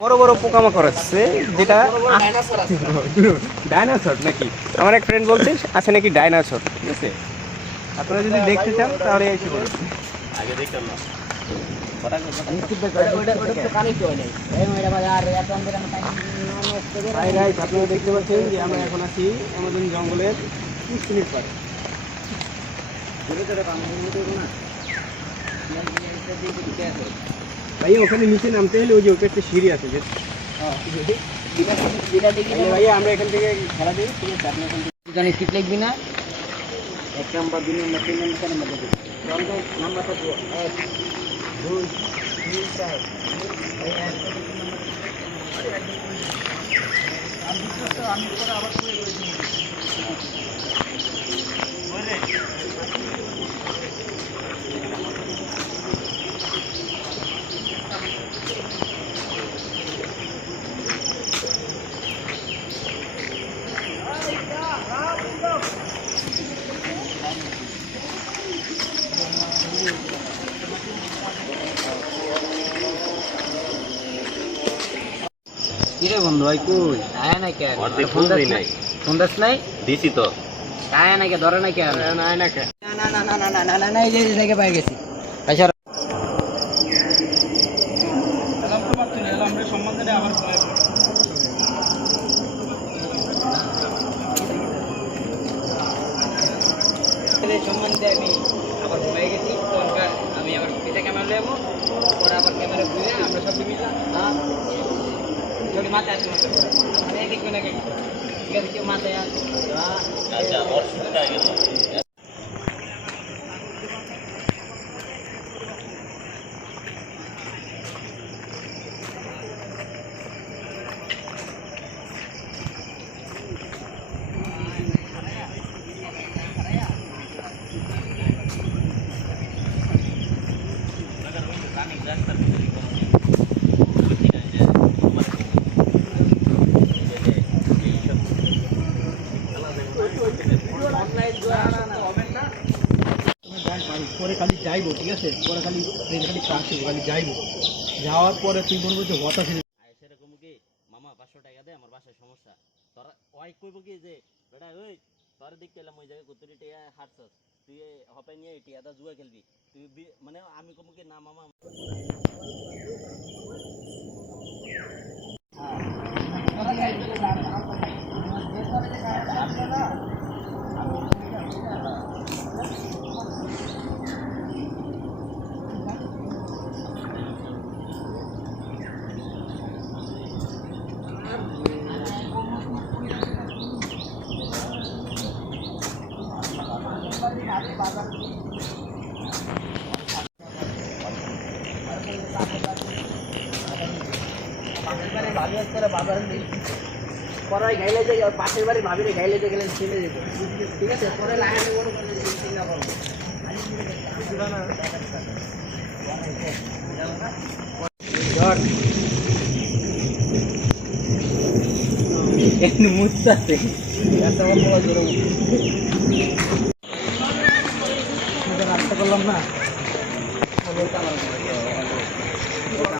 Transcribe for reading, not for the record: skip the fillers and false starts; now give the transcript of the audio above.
বড় বড় পোকামাকড় আছে যেটা ডাইনোসর নাকি আমার এক ফ্রেন্ড বলছে আছে নাকি ডাইনোসর, ঠিক আছে? আপনারা যদি দেখতে চান তাহলে এসে বলুন। আগে দেখতাম না। আপনারা দেখতে পাচ্ছেন যে আমরা এখন আছি আমাজন জঙ্গলের 30 মিনিট পরে। ভাই ওখানে নিচে নামতে হলে ওই যে ওকে একটা সিঁড়ি আছে যে ভাইয়া আমরা এখান থেকে খেলা দিই, ঠিক আছে? আপনি এখান থেকে স্কিপ লিখবি না, 1 নাম্বার 2 নাম্বার 3 নাম্বার 4 নাম্বার নাম্বারটা 1 2 3 4 আমি পরে আবার কিরে বন্ধু ভাই কই আয় না কেন? ফোন দাস নাই দিছি তো, আয় না কে ধরে না কেন? না আয় না কে না না না না না না না না এই যে জায়গা পাই গেছি। আচ্ছা এলাম তো পাচ্ছি না, এলাম আমরা সম্বন্ধে আবার চলে আসবো। এই সম্বন্ধে আমি আবার ভুলে গেছি, দরকার আমি আবার পিছে ক্যামেরা লয়ে যাবো, পরে আবার ক্যামেরা ঘুরে আমরা সব মিললাম। হ্যাঁ যদি মাথায় আসবে মানে দেখবে না, ঠিক আছে? কেউ মাথায় আসবে আচ্ছা ওর শুনতে গেল। পরে খালি যাইবো, ঠিক আছে? পরে খালি ট্রেন খালি কাছে খালি যাইবো, যাওয়ার পরে তুই বলবো যে হঠাৎ সেরকম কি মামা 500 টাকা দে, আমার বাসায় সমস্যা। তোরা ওই কইব কি যে বেটা ওই তোর দেখতে এলাম ওই জায়গায় কত টিয়া হারছস, তুই হপাই নিয়ে টিয়াটা জুয়া খেলবি, তুই মানে আমি কমু কি না মামা। পরে গাইলে যে পাশের বাড়ি ভাবিরে গাইলে যে গেলে ছেলে যেত, ঠিক আছে? পরে লাগাতে বড় করে চিন্তা করবো মুছতে রাস্তা করলাম না।